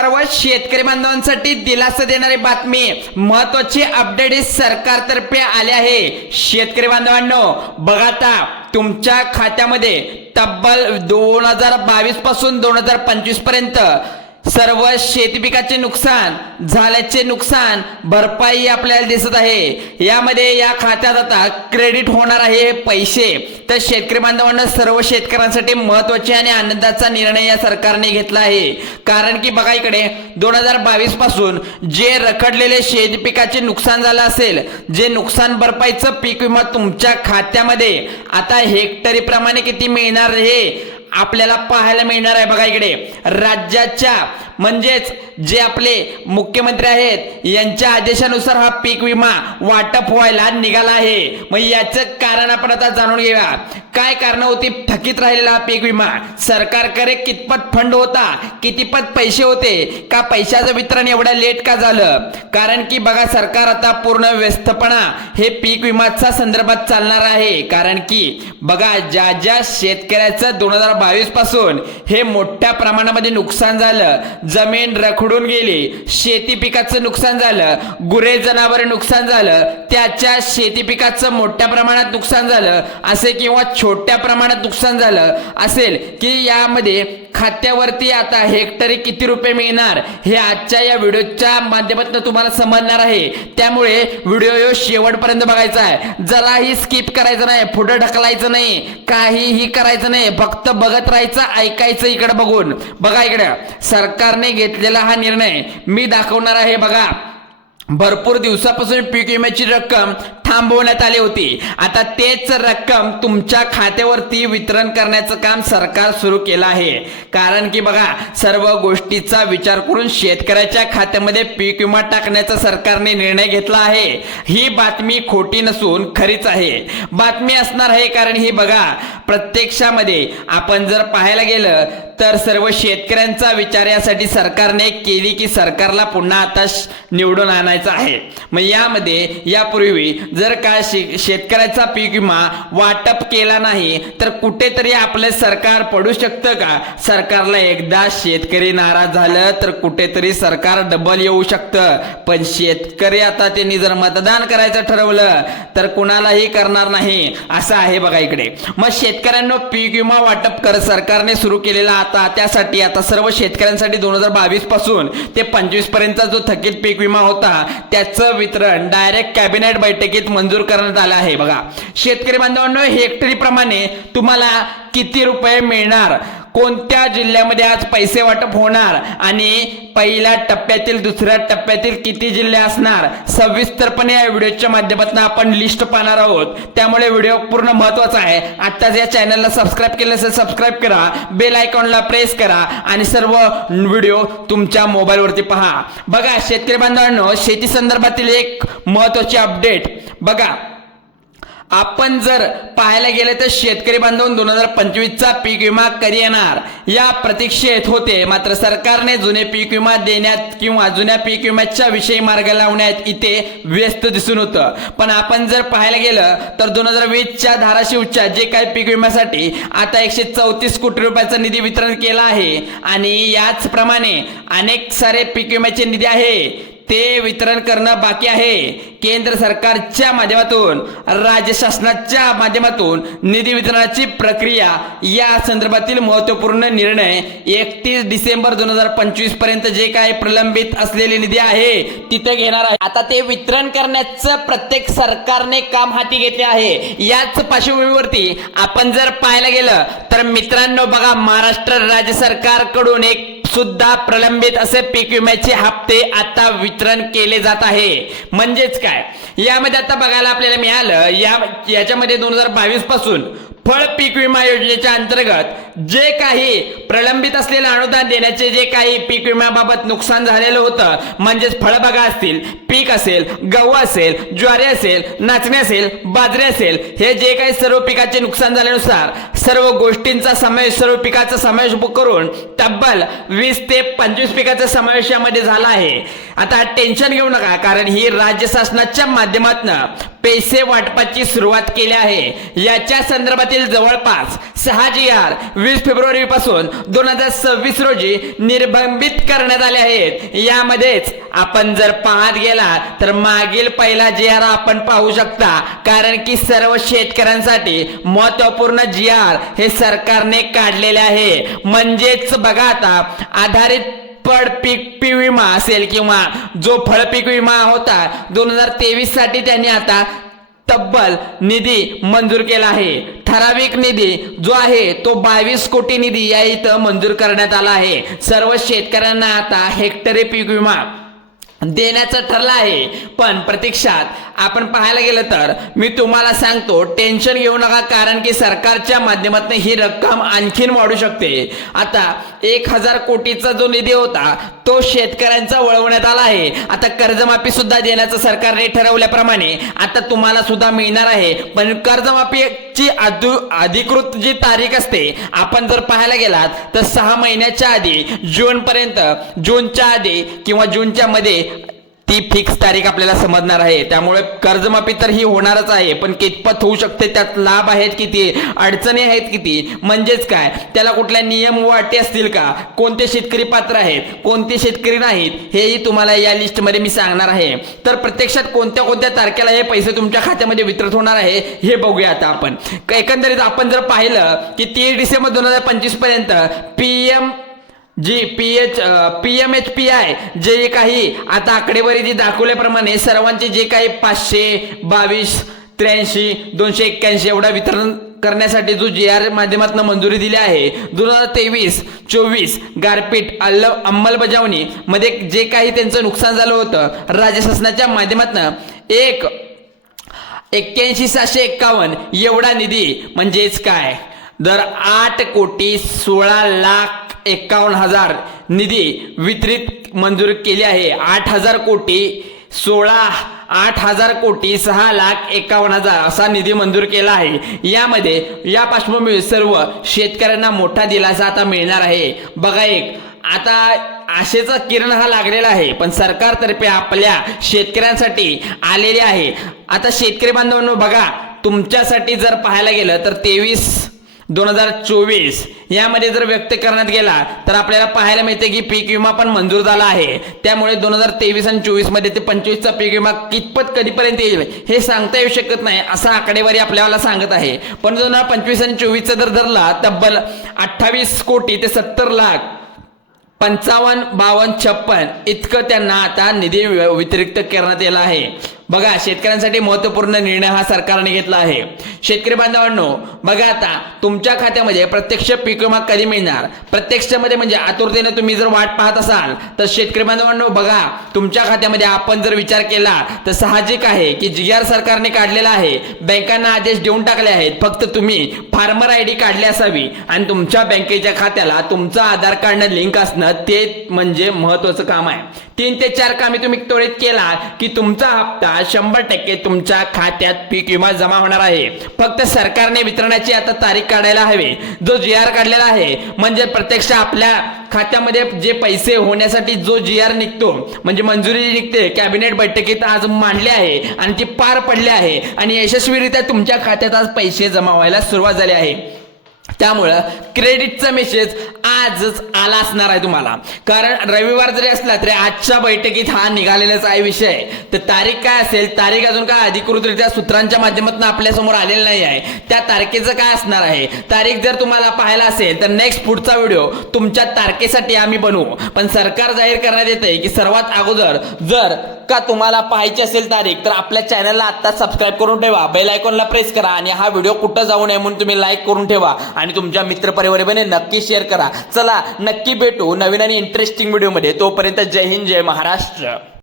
सर्व शेतकरी बांधवांसाठी दिलासा देणारी बातमी महत्त्वाची अपडेट सरकारतर्फे आले आहे। शेतकरी बांधवांनो बघा, आता तुमच्या खात्यामध्ये तब्बल 2022 पासून 2025 पर्यंत सर्व शेती पिकाचे नुकसान झाल्याचे नुकसान भरपाई आपल्याला दिसत आहे। यामध्ये या खात्यात आता क्रेडिट होणार आहे पैसे। तर शेतकरी बांधवांना सर्व शेतकऱ्यांसाठी महत्त्वाचे आणि आनंदाचा निर्णय या सरकारने घेतला आहे। कारण की बघा, इकडे 2022 पासून जे रखडलेले शेती पिकाचे नुकसान झालं असेल, जे नुकसान भरपाईचं पीक विमा तुमच्या खात्यामध्ये आता हेक्टरी प्रमाणे किती मिळणार हे आपल्याला पाहायला मिळणार आहे। बघा, इकडे राज्याच्या म्हणजेच जे आपले मुख्यमंत्री आहेत यांच्या आदेशानुसार हा पीक विमा वाटप व्हायला निघाला आहे। मग याचं कारण आपण आता जाणून घेऊया। काय कारण होती थकीत राहिलेला हा पीक विमा? सरकारकडे कितपत फंड होता, कितीपत पैसे होते, का पैशाचं वितरण एवढं लेट का झालं? कारण की बघा, सरकार आता पूर्ण व्यस्तपणा हे पीक विमाच्या संदर्भात चालणार आहे। कारण की बघा, ज्या शेतकऱ्याचं 2022 पासून हे मोठ्या प्रमाणामध्ये नुकसान झालं, जमीन रखडून गेली, शेती पिकाचं नुकसान झालं, गुरे जनावर नुकसान झालं, त्याच्या शेती पिकाचं मोठ्या प्रमाणात नुकसान झालं असे किंवा छोट्या प्रमाणात नुकसान झालं असेल की यामध्ये खात्यावरती आता हेक्टरी किती रुपये मिळणार हे आजच्या या व्हिडिओच्या माध्यमातून तुम्हाला समजणार आहे। त्यामुळे व्हिडिओ शेवटपर्यंत बघायचा आहे, जराही स्किप करायचं नाही, पुढे ढकलायचं नाही, काहीही करायचं नाही, फक्त बघत राहायचं, ऐकायचं इकडे बघून। बघा, इकडे सरकारने घेतलेला हा निर्णय मी दाखवणार आहे। बघा, भरपूर दिवसापासून पीक विम्याची रक्कम थांबवण्यात आली होती। आता तेच रक्कम तुमच्या खात्यावरती वितरण करण्याचं काम सरकार सुरू केलं आहे। कारण की बघा, सर्व गोष्टीचा विचार करून शेतकऱ्याच्या खात्यामध्ये पीक विमा टाकण्याचा सरकारने निर्णय घेतला आहे। ही बातमी खोटी नसून खरीच आहे, बातमी असणार आहे। कारण ही बघा, प्रत्यक्षामध्ये आपण जर पाहायला गेलं तर सर्व शेतकऱ्यांचा विचार यासाठी सरकारने केली की सरकारला पुन्हा आता निवडून आणायचं आहे। मग यामध्ये यापूर्वी जर का शेतकऱ्याचा पीक विमा वाटप केला नाही तर कुठेतरी आपले सरकार पडू शकतं का? सरकारला एकदा शेतकरी नाराज झालं तर कुठेतरी सरकार डबल येऊ शकतं। पण शेतकरी आता त्यांनी जर मतदान करायचं ठरवलं तर कुणालाही करणार नाही, असं आहे। बघा, इकडे मग शेतकऱ्यांना पीक विमा वाटप कर सरकारने सुरू केलेला आता त्यासाठी आता सर्व शेतकऱ्यांसाठी 2022 पासून ते 25 पर्यंतचा जो थकीत पीक विमा होता त्याचं वितरण डायरेक्ट कॅबिनेट बैठकीत मंजूर करण्यात आलं आहे। बघा, शेतकरी बांधवांनो हेक्टरी प्रमाणे तुम्हाला किती रुपये मिळणार, कोणत्या जिल्ह्यामध्ये आज पैसे वाटप होणार आणि पहिल्या टप्प्यातील दुसऱ्या टप्प्यातील किती जिल्हे असणार, सविस्तरपणे या व्हिडिओच्या माध्यमातून आपण लिस्ट पाहणार आहोत। त्यामुळे व्हिडिओ पूर्ण महत्त्वाचा आहे। आत्ताच या चॅनलला सबस्क्राईब केलं असेल सबस्क्राईब करा, बेल आयकॉनला प्रेस करा आणि सर्व व्हिडिओ तुमच्या मोबाईलवरती पहा। बघा, शेतकरी बांधवांनो शेती संदर्भातील एक महत्त्वाची अपडेट बघा, आपण जर पाहायला गेले तर शेतकरी बांधव 2025चा पीक विमा कधी येणार या प्रतीक्षेत होते। मात्र सरकारने जुने पीक विमा देण्यात किंवा जुन्या पीक विम्याच्या विषयी मार्ग लावण्यात इथे व्यस्त दिसून होतं। पण आपण जर पाहायला गेलं तर 2020च्या धाराशिवच्या जे काही पीक विम्यासाठी आता 134 कोटी रुपयाचा निधी वितरण केला आहे आणि याचप्रमाणे अनेक सारे पीक विम्याचे निधी आहे ते वितरण करणं बाकी आहे। केंद्र सरकारच्या माध्यमातून राज्य शासनाच्या माध्यमातून निधी वितरणाची प्रक्रिया या संदर्भातील महत्त्वपूर्ण निर्णय 31 डिसेंबर 2025 पर्यंत जे काही प्रलंबित असलेले निधी आहे तिथे घेणार आहे। आता ते वितरण करण्याचं प्रत्येक सरकारने काम हाती घेतले आहे। याच पार्श्वभूमीवरती आपण जर पाहायला गेलं तर मित्रांनो बघा, महाराष्ट्र राज्य सरकारकडून एक सुद्धा प्रलंबित असे पीक विम्याचे हप्ते आता वितरण केले जात आहे। म्हणजेच काय, यामध्ये आता बघायला आपल्याला मिळालं याच्यामध्ये 2022 पासून फळ पीक विमा योजनेच्या अंतर्गत जे काही प्रलंबित असलेलं अनुदान देण्याचे जे काही पीक विम्याबाबत नुकसान झालेलं होतं, म्हणजेच फळबागा असतील, पीक असेल, गहू असेल, ज्वारी असेल, नाचणी असेल, बाजरी असेल, हे जे काही सर्व पिकाचे नुकसान झाल्यानुसार सर्व गोष्टींचा समावेश, सर्व पिकाचा समावेश करून तब्बल 20 ते 25 पिकाचा समावेश यामध्ये झाला आहे। आता टेन्शन घेऊ नका, कारण ही राज्य शासनाच्या माध्यमातून पैसे वाटपाची सुरुवात केली आहे। याच्या संदर्भातील जवळपास 6 GR 20 फेब्रुवारी पासून 2026 रोजी निर्बंधित करण्यात आले आहेत। यामध्येच आपण जर पाहत गेला तर मागील पहिला GR आपण पाहू शकता, कारण की सर्व शेतकऱ्यांसाठी महत्त्वपूर्ण GR हे सरकारने काढलेले आहे। म्हणजेच बघा आता आधारित पड पीक विमा असेल किंवा जो फळ पीक विमा होता 2023 साठी त्यांनी आता तब्बल निधी मंजूर केला आहे। ठराविक निधी जो आहे तो 22 कोटी निधी या इथं मंजूर करण्यात आला आहे। सर्व शेतकऱ्यांना आता हेक्टरी पीक विमा देण्याचं ठरलं आहे। पण प्रत्यक्षात आपण पाहायला गेलं तर मी तुम्हाला सांगतो, टेन्शन घेऊ नका, कारण की सरकारच्या माध्यमातून ही रक्कम आणखीन वाढू शकते। आता 1000 कोटीचा जो निधी होता तो शेतकऱ्यांचा वळवण्यात आला आहे। आता कर्जमाफी सुद्धा देण्याचं सरकारने ठरवल्याप्रमाणे आता तुम्हाला सुद्धा मिळणार आहे। पण कर्जमाफीची अधिकृत जी तारीख असते, आपण जर पाहायला गेलात तर 6 महिन्याच्या आधी जूनच्या आधी किंवा जूनच्या मध्ये ती फिक्स तारीख आपल्याला समजणार आहे। त्यामुळे कर्जमाफी तर ही होणारच आहे, पण कितपत होऊ शकते, त्यात लाभ आहेत किती, अडचणी आहेत किती, म्हणजेच काय त्याला कुठल्या नियम व अटी असतील का, कोणते शेतकरी पात्र आहेत, कोणते शेतकरी नाहीत, हेही तुम्हाला या लिस्टमध्ये मी सांगणार आहे। तर प्रत्यक्षात कोणत्या कोणत्या तारखेला हे पैसे तुमच्या खात्यामध्ये वितरित होणार आहे हे बघूया आता आपण। एकंदरीत आपण जर पाहिलं की 30 डिसेंबर 2025 पर्यंत PMHPI जे काही आता आकडेवारी जी दाखवल्याप्रमाणे सर्वांचे जे काही 522, 83, 281 एवढा वितरण करण्यासाठी जो GR माध्यमातून मंजुरी दिली आहे। 2023-24 गारपीट अंमलबजावणी मध्ये जे काही त्यांचं नुकसान झालं होतं, राज्य शासनाच्या माध्यमातून 81,751 एवढा निधी, म्हणजेच काय दर 8,16,51,000 निधी वितरित मंजूर केली आहे। 8,000 कोटी 6,51,000 असा निधी मंजूर केला आहे। यामध्ये या पार्श्वभूमीवर सर्व शेतकऱ्यांना मोठा दिलासा आता मिळणार आहे। बघा, एक आता आशेचा किरण हा लागलेला आहे, पण सरकारतर्फे आपल्या शेतकऱ्यांसाठी आलेले आहे। आता शेतकरी बांधवांनो बघा, तुमच्यासाठी जर पाहायला गेलं तर 23/2024 यामध्ये जर व्यक्त करण्यात गेला तर आपल्याला पाहायला मिळते की पीक विमा पण मंजूर झाला आहे। त्यामुळे 2023 आणि 24 मध्ये ते 25चा पीक विमा कितपत कधीपर्यंत येईल हे सांगता येऊ शकत नाही, असा आकडेवारी आपल्याला सांगत आहे। पण 2025 आणि 24चा जर धरला तब्बल 28 कोटी ते 70 लाख 55, 52, 56 इतकं त्यांना आता निधी वितरित करण्यात आला आहे। बघा, शेतकऱ्यांसाठी महत्त्वपूर्ण निर्णय हा सरकारने घेतला आहे। शेतकरी बांधवांनो बघा, आता तुमच्या खात्यामध्ये प्रत्यक्ष पीक विमा कधी मिळणार, प्रत्यक्षामध्ये म्हणजे आतुरतेने तुम्ही जर वाट पाहत असाल तर शेतकरी बांधवांनो बघा, तुमच्या खात्यामध्ये आपण जर विचार केला तर साहजिक आहे की GR सरकारने काढलेला आहे, बँकांना आदेश देऊन टाकले आहेत, फक्त तुम्ही फार्मर ID काढली असावी आणि तुमच्या बँकेच्या खात्याला तुमचं आधार कार्डनं लिंक असणं ते म्हणजे महत्त्वाचं काम आहे। 3 ते 4 कामे तुम्ही त्वरित केला की तुमचा हप्ता 100% तुमच्या खात्यात पीक विमा जमा होणार आहे। फक्त सरकारने वितरणाची आता तारीख काढायला हवी, जो GR काढलेला आहे, म्हणजे प्रत्यक्ष आपल्या खात्यामध्ये जे पैसे होण्यासाठी जो GR निघतो म्हणजे मंजुरी निघते, कॅबिनेट बैठकीत आज मांडले आहे आणि ती पार पडली आहे आणि यशस्वीरित्या तुमच्या खात्यात आज पैसे जमा व्हायला सुरुवात झाली आहे। त्यामुळं क्रेडिटचा मेसेज आजच आला असणार आहे तुम्हाला, कारण रविवार जरी असला तरी आजच्या बैठकीत हा निघालेलाच आहे विषय। तर तारीख काय असेल, तारीख अजून काय अधिकृतरित्या सूत्रांच्या माध्यमातून आपल्या समोर आलेलं नाही आहे, त्या तारखेचं काय असणार आहे तारीख जर तुम्हाला पाहायला असेल तर नेक्स्ट पुढचा व्हिडिओ तुमच्या तारखेसाठी आम्ही बनवू। पण सरकार जाहीर करण्यात येते की सर्वात अगोदर जर का तुम्हाला पाहायची असेल तारीख तर आपल्या चॅनलला आता सबस्क्राईब करून ठेवा, बेल आयकॉनला प्रेस करा आणि हा व्हिडिओ कुठं जाऊ नये म्हणून तुम्ही लाईक करून ठेवा आणि तुमच्या मित्रपरिवाराने नक्की शेअर करा। चला नक्की भेटू नवीन आणि इंटरेस्टिंग व्हिडिओमध्ये, तोपर्यंत जय हिंद, जय महाराष्ट्र।